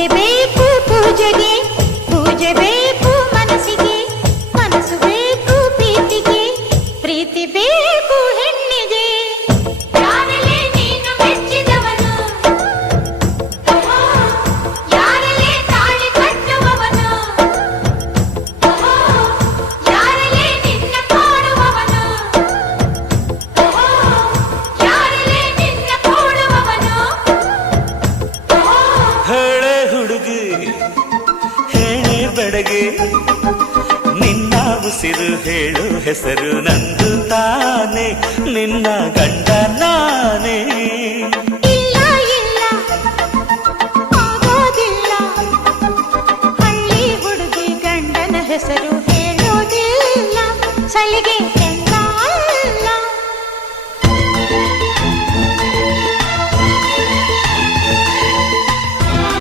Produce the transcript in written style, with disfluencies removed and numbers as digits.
ಒಪ್ಪೆ ಬೇಕು ಪೂಜೆಗೆ, ಪೂಜೆ ಬೇಕು ಮನಸ್ಸಿಗೆ, ಮನಸ್ಸು ಬೇಕು ಪ್ರೀತಿಗೆ, ಪ್ರೀತಿ ಬೇಕು ಹೆಣ್ಣಿಗೆ. ಯಾರಲ್ಲೇ ನೀನು ಮೆಚ್ಚಿದವನು, ಯಾರಲ್ಲೇ ತಾಳಿ ಕಟ್ಟುವವನು, ಯಾರಲ್ಲೇ ನಿನ್ನ ಕಾಡುವವನು, ಯಾರಲ್ಲೇ ನಿನ್ನ ಕೂಡುವವನು. ಹೇಳೆ ಹುಡುಗಿ ಹೇಳೆ ಬೆಡಗೆ, ನಿನ್ನ ಉಸಿರು ಹೇಳು ಹೆಸರು ನಂದು ತಾನೆ, ನಿನ್ನ ಗಂಡ ನಾನೇ.